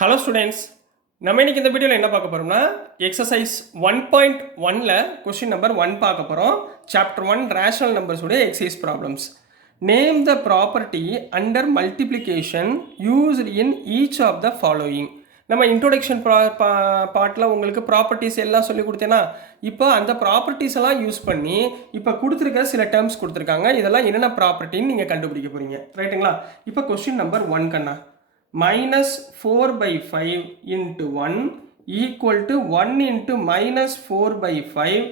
Hello students, நம்ம இன்னைக்கு இந்த வீடியோவில் என்ன பார்க்க போகிறோம்னா எக்ஸசைஸ் 1.1ல் கொஸ்டின் நம்பர் 1 பார்க்க போகிறோம். சாப்டர் 1 ரேஷனல் நம்பர்ஸுடைய exercise problems. Name the property under multiplication used in each of the following. நம்ம இன்ட்ரோடக்ஷன் பார்ட்டில் உங்களுக்கு ப்ராப்பர்ட்டிஸ் எல்லாம் சொல்லி கொடுத்தேன்னா, இப்போ அந்த ப்ராப்பர்ட்டிஸ் எல்லாம் யூஸ் பண்ணி இப்போ கொடுத்துருக்க சில டேர்ம்ஸ் கொடுத்துருக்காங்க. இதெல்லாம் என்னென்ன ப்ராப்பர்ட்டின்னு நீங்கள் கண்டுபிடிக்க போகிறீங்க, ரைட்டுங்களா? இப்போ கொஸ்டின் நம்பர் 1 கண்ணா, minus 4 by 5 into 1 equal to 1 into minus 4 by 5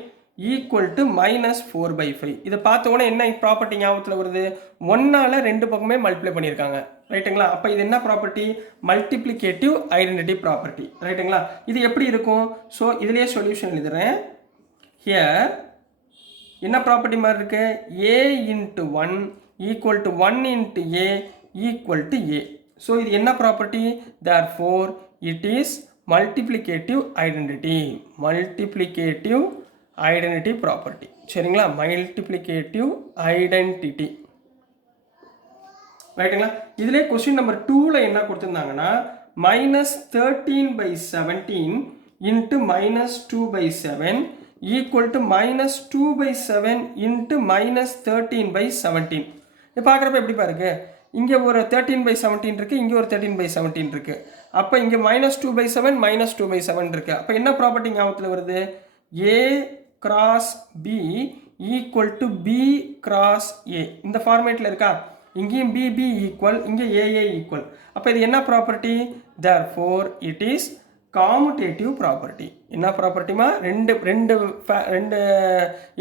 equal to minus 4 by 5. இதை பார்த்த உடனே என்ன ப்ராப்பர்ட்டி ஞாபகத்தில் வருது? 1ஆல் ரெண்டு பக்கமே மல்டிப்ளை பண்ணியிருக்காங்க, ரைட்டுங்களா? அப்போ இது என்ன ப்ராப்பர்ட்டி? மல்டிப்ளிகேட்டிவ் ஐடென்டிட்டி ப்ராப்பர்ட்டி, ரைட்டுங்களா? இது எப்படி இருக்கும்? ஸோ இதுலேயே சொல்யூஷன் எழுதுறேன். ஹியர் என்ன ப்ராப்பர்ட்டி மாதிரி இருக்கு? a into 1 equal to 1 into a equal to a. So இது என்ன property? therefore it is multiplicative identity. multiplicative identity property, சரிங்களா? multiplicative identity, ரைட்டுங்களா? இதிலே கொஸ்டின் நம்பர் 2ல என்ன கொடுத்துருந்தாங்கன்னா minus 13 by 17 into minus 2 by 7 equal to minus 2 by 7 into minus 13 by 17. இது பார்க்குறப்ப எப்படி பாருங்க, இங்கே ஒரு 13 by 17 இருக்குது, இங்கே ஒரு 13 by 17 இருக்குது. அப்போ இங்கே -2 by 7 -2 by 7 இருக்குது. அப்போ என்ன ப்ராப்பர்ட்டி ஞாபகத்தில் வருது? a cross b equal to b cross a. இந்த ஃபார்மேட்டில் இருக்கா? இங்கேயும் b ஈக்குவல், இங்கே a ஈக்குவல். அப்போ இது என்ன property? therefore it is commutative property. என்ன ப்ராப்பர்ட்டிமா? ரெண்டு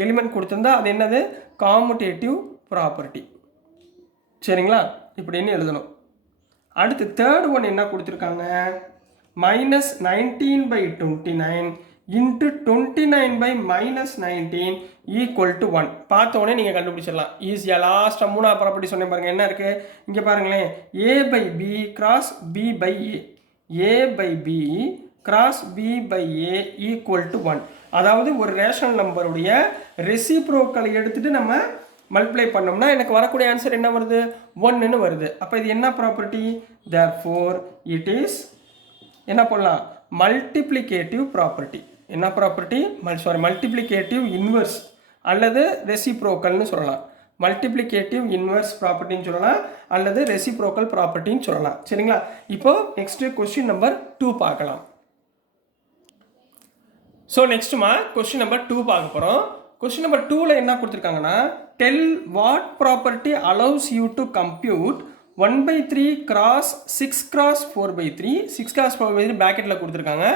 எலிமெண்ட் கொடுத்துருந்தா அது என்னது? commutative property, சரிங்களா? இப்படின்னு எழுதணும். அடுத்து தேர்ட் ஒன் என்ன கொடுத்துருக்காங்க? minus 19 by 29 into 29 by minus 19 equal to 1. பார்த்த உடனே நீங்கள் கண்டுபிடிச்சிடலாம் ஈஸியாக. லாஸ்ட்டாக 3ஆவது ப்ராப்பர்ட்டி சொன்னேன் பாருங்கள், என்ன இருக்குது? இங்கே பாருங்களேன், a by b cross b by a, a by b cross b by a equal to 1. அதாவது ஒரு ரேஷனல் நம்பருடைய ரெசிப்ரோக்கலை எடுத்துகிட்டு நம்ம மல்டிப்ளை பண்ணோம்னா எனக்கு வரக்கூடிய ஆன்சர் என்ன வருது? 1ன்னு வருது. அப்போ இது என்ன ப்ராப்பர்ட்டி? therefore it is என்ன பண்ணலாம்? Multiplicative property. என்ன ப்ராப்பர்ட்டி? மல்டிப்ளிகேட்டிவ் இன்வர்ஸ் அல்லது ரெசிப்ரோக்கல்னு சொல்லலாம். மல்டிப்ளிகேட்டிவ் இன்வர்ஸ் ப்ராப்பர்ட்டின்னு சொல்லலாம் அல்லது ரெசிப்ரோக்கல் ப்ராப்பர்ட்டின்னு சொல்லலாம், சரிங்களா? இப்போ நெக்ஸ்ட் கொஸ்டின் நம்பர் 2 பார்க்கலாம். ஸோ நெக்ஸ்ட்டுமா கொஸ்டின் நம்பர் 2 பார்க்க போகிறோம். கொஸ்டின் நம்பர் 2ல என்ன கொடுத்துருக்காங்கன்னா, del what property allows you to compute 1/3 cross 6 cross 4/3. 6 cross 4/3 ப்ராக்கெட்டில் கொடுத்துருக்காங்க.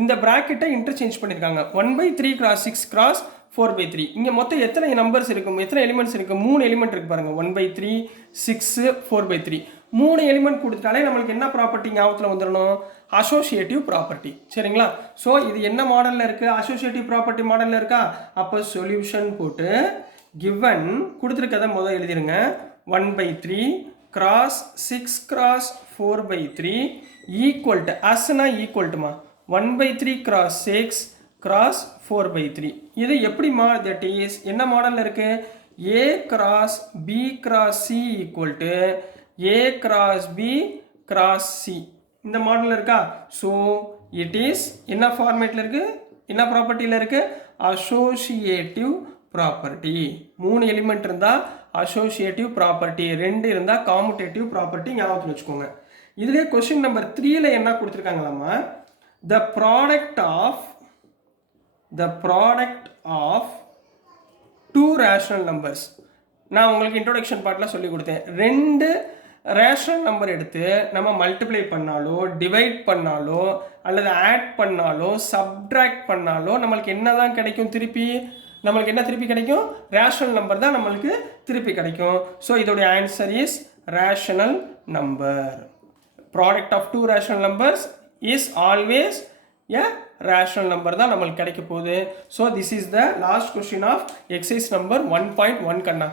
இந்த ப்ராக்கெட்டை இன்டர்சேஞ்ச் பண்ணியிருக்காங்க. 1/3 cross 6 cross 4/3. இங்கே மொத்தம் எத்தனை நம்பர்ஸ் இருக்கும், எத்தனை எலிமெண்ட்ஸ் இருக்குது? 3 எலிமெண்ட் இருக்குது பாருங்கள். 1/3 6 4/3 3 எலிமெண்ட் கொடுத்துட்டாலே நம்மளுக்கு என்ன ப்ராப்பர்ட்டி ஞாபகத்தில் வந்துடணும்? அசோசியேட்டிவ் ப்ராப்பர்ட்டி, சரிங்களா? ஸோ இது என்ன மாடலில் இருக்குது? அசோசியேட்டிவ் ப்ராப்பர்ட்டி மாடலில் இருக்கா? அப்போ சொல்யூஷன் போட்டு கிவன் கொடுத்துருக்கதை முதல் எழுதிருங்க. 1/3 cross 6 cross 4/3 ஈக்குவல் டு அஸ்னா ஈக்குவல் டுமா 1/3 cross 6 cross 4/3. இது எப்படிமா? தட் இஸ் என்ன மாடலில் இருக்குது? a cross b cross c equal to a cross b cross c. இந்த மாடலில் இருக்கா? ஸோ இட் இஸ் என்ன ஃபார்மேட்டில் இருக்குது? என்ன ப்ராப்பர்ட்டியில் இருக்குது? Associative property. 3 எலிமெண்ட் இருந்தால் அசோசியேட்டிவ் ப்ராப்பர்ட்டி, 2 இருந்தால் காமுடேட்டிவ் ப்ராப்பர்ட்டி ஞாபகத்தில் வச்சுக்கோங்க. இதுலேயே கொஸ்டின் நம்பர் 3ல என்ன கொடுத்துருக்காங்களாமா? The product of 2 rational numbers. நான் உங்களுக்கு இன்ட்ரோடக்ஷன் பார்ட்டில் சொல்லி கொடுத்தேன். 2 ரேஷனல் நம்பர் எடுத்து நம்ம மல்டிப்ளை பண்ணாலோ டிவைட் பண்ணாலோ அல்லது ஆட் பண்ணாலோ சப்ட்ராக்ட் பண்ணாலோ நம்மளுக்கு என்ன தான் கிடைக்கும்? நம்மளுக்கு என்ன திருப்பி கிடைக்கும்? ரேஷனல் நம்பர் தான் நம்மளுக்கு திருப்பி கிடைக்கும். ஸோ இதோடைய answer is rational number. Product of 2 rational numbers is always a rational number தான் நம்மளுக்கு கிடைக்க போகுது. So this is the last question of exercise number 1.1 கண்ணா.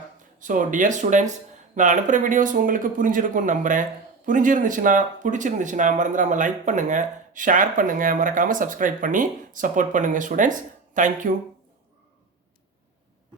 ஸோ டியர் ஸ்டூடெண்ட்ஸ், நான் அனுப்புகிற வீடியோஸ் உங்களுக்கு புரிஞ்சிருக்கும்னு நம்புகிறேன். பிடிச்சிருந்துச்சுன்னா மறந்துடாமல் லைக் பண்ணுங்கள், ஷேர் பண்ணுங்கள், மறக்காமல் சப்ஸ்கிரைப் பண்ணி சப்போர்ட் பண்ணுங்கள் ஸ்டூடெண்ட்ஸ். தேங்க்யூ.